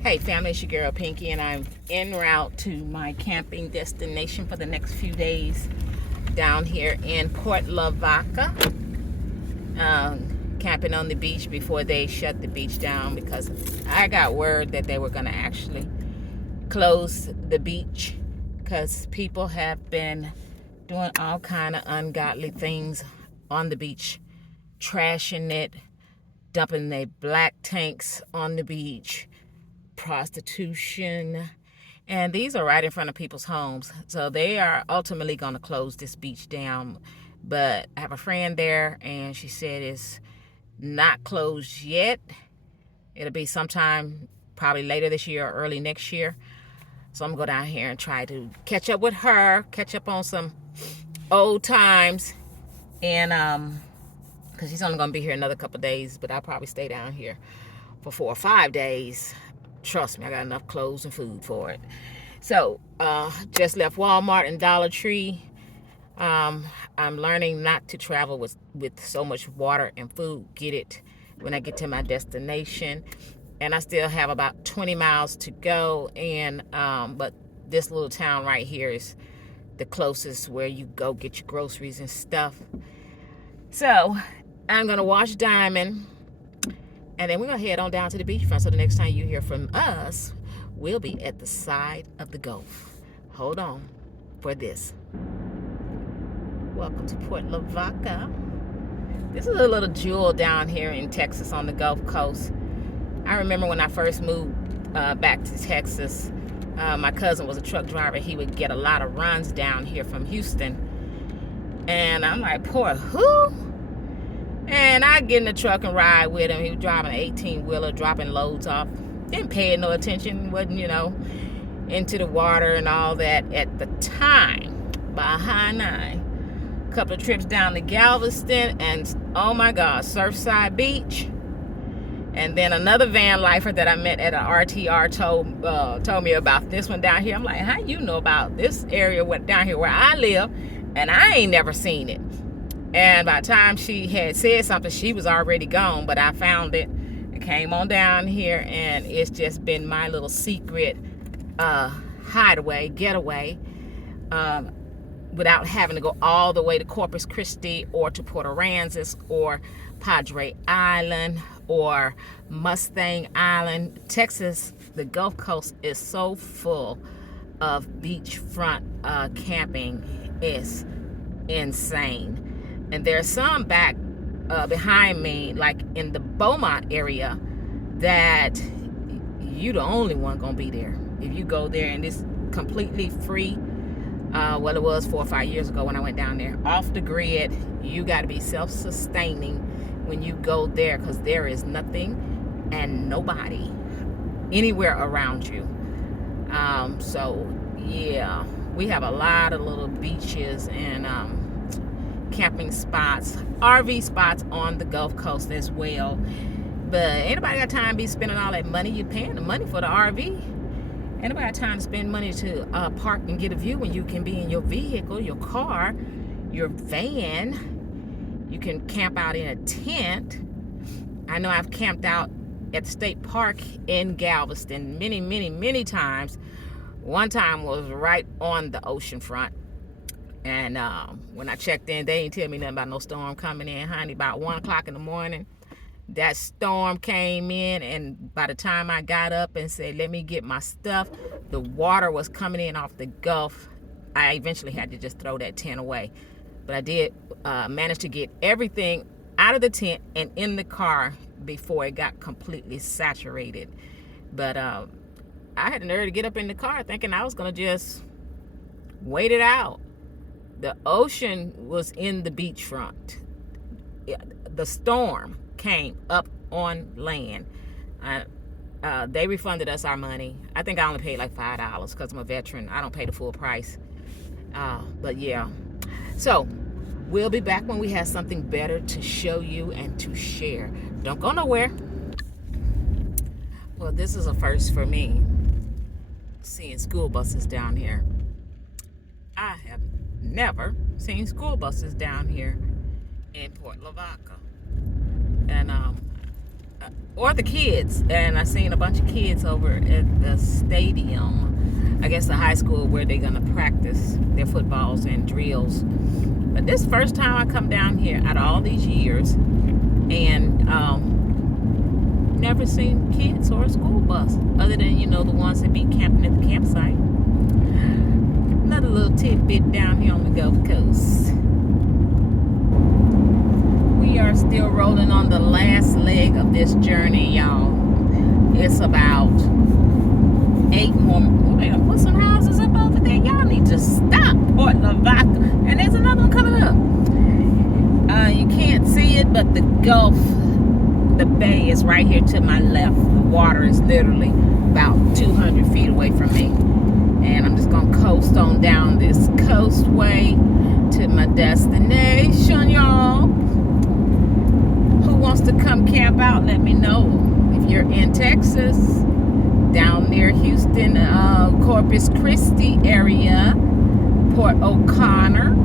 Hey family, it's your girl Pinky, and I'm en route to my camping destination for the next few days down here in Port Lavaca. Camping on the beach before they shut the beach down, because I got word that they were going to actually close the beach because people have been doing all kind of ungodly things on the beach, trashing it, dumping their black tanks on the beach, prostitution, and these are right in front of people's homes. So they are ultimately going to close this beach down. But I have a friend there, and she said it's not closed yet. It'll be sometime probably later this year or early next year. So I'm going to go down here and try to catch up with her, catch up on some old times, and because she's only going to be here another couple days, but I'll probably stay down here for 4 or 5 days. Trust me, I got enough clothes and food for it. So just left Walmart and Dollar Tree. I'm learning not to travel with so much water and food. Get it when I get to my destination. And I still have about 20 miles to go. And but this little town right here is the closest where you go get your groceries and stuff. So I'm going to wash Diamond. And then we're going to head on down to the beachfront. So the next time you hear from us, we'll be at the side of the Gulf. Hold on for this. Welcome to Port Lavaca. This is a little jewel down here in Texas on the Gulf Coast. I remember when I first moved back to Texas, my cousin was a truck driver. He would get a lot of runs down here from Houston. And I'm like, poor who? And I get in the truck and ride with him. He was driving an 18-wheeler, dropping loads off. Didn't pay no attention, wasn't, into the water and all that at the time. By high 9. A couple of trips down to Galveston, and oh my God, Surfside Beach. And then another van lifer that I met at an RTR told me about this one down here. I'm like, how you know about this area down here where I live, and I ain't never seen it? And by the time she had said something, she was already gone. But I found it. I came on down here, and it's just been my little secret hideaway, getaway, without having to go all the way to Corpus Christi or to Port Aransas or Padre Island or Mustang Island. Texas, the Gulf Coast, is so full of beachfront camping. It's insane. And there's some back behind me, like in the Beaumont area, that you the only one gonna be there. If you go there, and it's completely free. Well, it was 4 or 5 years ago when I went down there. Off the grid, you got to be self-sustaining when you go there, because there is nothing and nobody anywhere around you. So yeah, we have a lot of little beaches and camping spots, RV spots on the Gulf Coast as well. But anybody got time to be spending all that money? You're paying the money for the RV. Anybody got time to spend money to park and get a view when you can be in your vehicle, your car, your van? You can camp out in a tent. I know I've camped out at the state park in Galveston many, many, many times. One time was right on the ocean front. And when I checked in, they didn't tell me nothing about no storm coming in, honey. About 1 o'clock in the morning, that storm came in, and by the time I got up and said, let me get my stuff, the water was coming in off the Gulf. I eventually had to just throw that tent away. But I did manage to get everything out of the tent and in the car before it got completely saturated. But I had the nerve to get up in the car thinking I was going to just wait it out. The ocean was in the beachfront. The storm came up on land. They refunded us our money. I think I only paid like $5 because I'm a veteran. I don't pay the full price. But yeah. So we'll be back when we have something better to show you and to share. Don't go nowhere. Well, this is a first for me, seeing school buses down here. I have never seen school buses down here in Port Lavaca. And or the kids. And I seen a bunch of kids over at the stadium, I guess the high school, where they're gonna practice their footballs and drills. But this first time I come down here out of all these years, and never seen kids or a school bus, other than, the ones that be camping at the campsite. Another little tidbit down here on the Gulf Coast. We are still rolling on the last leg of this journey, y'all. It's about 8 more. We're gonna put some houses up over there. Y'all need to stop, Port Lavaca. And there's another one coming up. You can't see it, but the Gulf, the bay is right here to my left. The water is literally about 200 feet away from me. And I'm just gonna coast on down this coastway to my destination, y'all. Who wants to come camp out? Let me know. If you're in Texas, down near Houston, Corpus Christi area, Port O'Connor,